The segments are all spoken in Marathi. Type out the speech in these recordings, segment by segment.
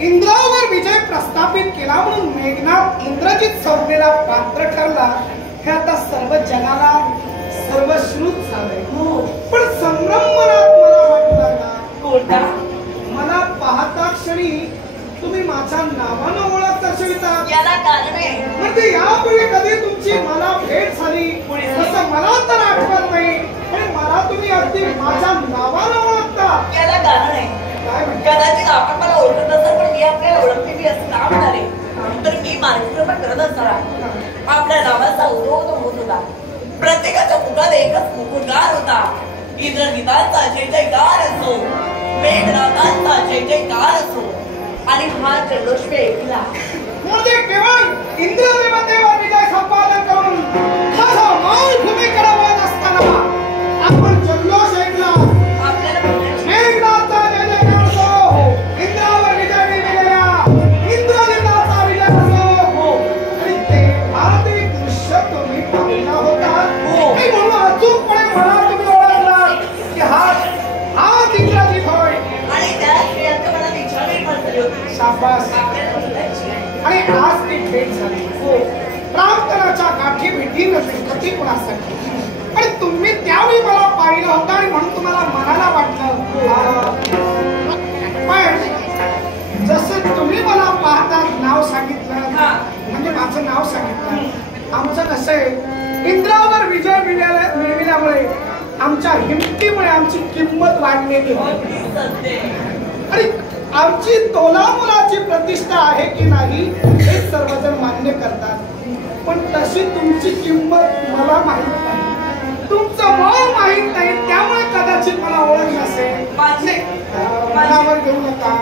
इंद्रावर विजय प्रस्थापित केला म्हणून मेघनाथ इंद्रजित संज्ञेला पात्र ठरला हे आता सर्व जगाला सर्वश्रुत झालंय. पण संभ्रम मनात मला वाटू लागला. मला पाहता क्षणी तुम्ही माझ्या नावानं ओळख दर्शविता. याला कारण आहे म्हणजे यापूर्वी कधी तुमची मला भेट झाली तसं मला तर आठवत नाही, पण मला तुम्ही अगदी माझ्या नावानं ओळखता. याला कारण आहे कदाचित आपण मला ओळखत नसतं पण मी आपल्याला ओळखते मी असं नाव म्हणाले तर मी मार्गक्रमण करत असताना आपल्या नावाचा उदोद होत होता. प्रत्येकाच्या मुखात एकच मुकुटगार होता. इंद्रजितांचा जय जयकार असो, मेघनाथांचा जय जयकार असो आणि हा जल्लोष मी ऐकला. म्हणजे केवळ इंद्रदेवतेवर विजय संपादन करून माझा मान भूमीकडे वळत असताना आपण जल्लोष ऐकला. आपल्याला मेघनाथचा जय जयकार असो, इंद्रावर विजय मिळालेला इंद्रदेवताचा विजय असो. आणि ते भारतीय दृश्य तुम्ही पाहिला होता आणि म्हणून अचूकपणे मला तुम्ही ओळखला की हाच इंद्रजित होय. आणि त्या स्त्रियांचं मला विचारही म्हणतली होती. शाबास. आणि आज ती भेट झाली. प्रार्थनाच्या गाठी भेटीनं भेटती कुणासाठी. आणि तुम्ही त्यावेळी मला पाहिलं होतं आणि म्हणून तुम्हाला मनाला वाटलं. पण जसं तुम्ही मला पाहता नाव सांगितलं म्हणजे माझं नाव सांगितलं. आमचं कसं आहे इंद्रावर विजय मिळविल्यामुळे आमच्या हिमतीमुळे आमची किंमत वाढलेली आणि आमची तोलामोलाची प्रतिष्ठा आहे की नाही हे सर्वजण मान्य करतात. पण तशी तुमची किंमत मला माहित नाही, तुमचं मन माहित नाही, त्यामुळे कदाचित मला ओळख नसेल. मनावर घेऊ नका.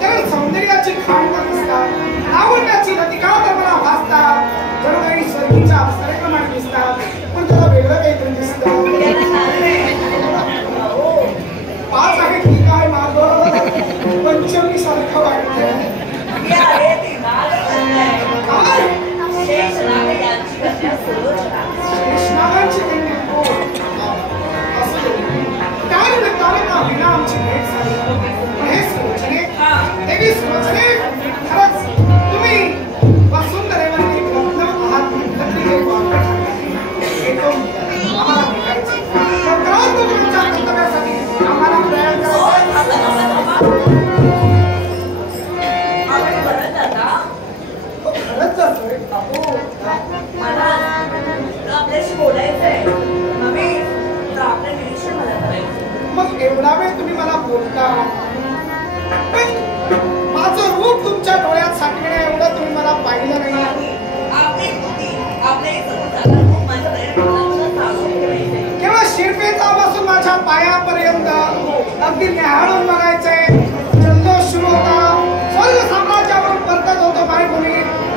कारण सौंदर्याची खाण दिसतात, आवडण्याची लतिका तर मला भासतात, जर काही स्वर्गीच्या अप्सरेप्रमाणे दिसतात, पण त्याला वेगळं काहीतरी दिसतं. पाच आहे ठीक आहे माग पंचमी सारखं वाटतं. शेषनागांची कन्या त्यानिमित्ताने का विना आमची भेट झाली. हे सुलोचने देवी सुलोचने खरंच तुम्ही वसुंधरेवर एक रत्न आहात म्हटलं तरी हे वापर येतो आम्हाला भेटायचं. लवकरात तुम्ही तुमच्या कर्तव्यासाठी आम्हाला प्रयाण करायचं. खरंच जातोय मला आपल्याशी बोलायचंय. आपलं निरीक्षण मला करायचं. मग एवढा वेळ तुम्ही मला बोलता, माझं रूप तुमच्या डोळ्यात साठवण्या एवढं तुम्ही मला पाहिलं नाही. केवळ शिरपेचापासून माझ्या पायापर्यंत अगदी न्याहाळून बघायचंय. जल्लोष सुरू होता, स्वर्ग साम्राज्यावरून परतत होतो मायभूमी,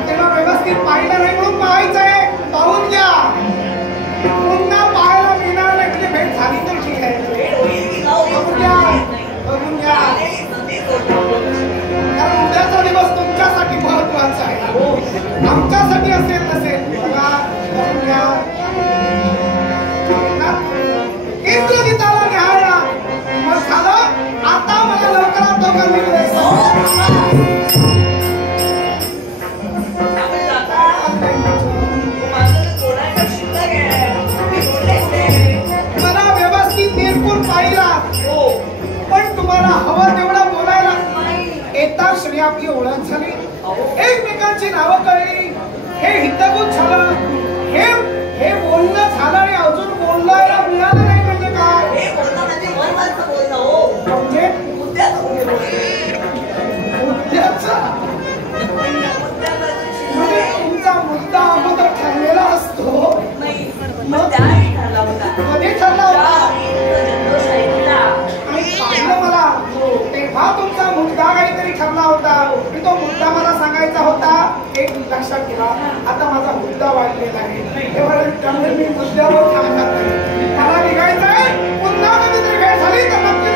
तेव्हा व्यवस्थित पाहिलं नाही म्हणून पाहायचंय. पाहून घ्या. पुन्हा पाहायला मिळणार नाही म्हणजे भेट झाली तर ठीक आहे. बघून घ्या. कारण उद्याचा दिवस तुमच्यासाठी महत्वाचा आहे, आमच्यासाठी असेल नसेल. बघा, बघून घ्या. इंद्रजिताला न्याहाळला मग झालं. आता मला लवकरात लवकर निघायचं. मला व्यवस्थित निरखून पाहिला, पण तुम्हाला हवं तेवढं बोलायला येता श्री आपली ओळख झाली, एकमेकांची नावं कळली, हे हितगुज झालं, हे बोलणं झालं आणि अजून बोलायला मिळालं नाही. म्हणजे काय म्हणजे तुमचा मुद्दा अगोदर ठरलेला असतो. कधी ठरला होता आणि पाहिलं मला तेव्हा तुमचा मुद्दा काहीतरी ठरला होता की तो मुद्दा मला सांगायचा होता. एक लक्षात घ्या, आता माझा मुद्दा वाढलेला आहे. त्यामुळे मी मुद्द्यावर थांबणार नाही. मला निघायचंय. पुन्हा कधीतरी भेट झाली तर नक्की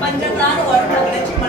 पंचक्रांत वर टाकण्याची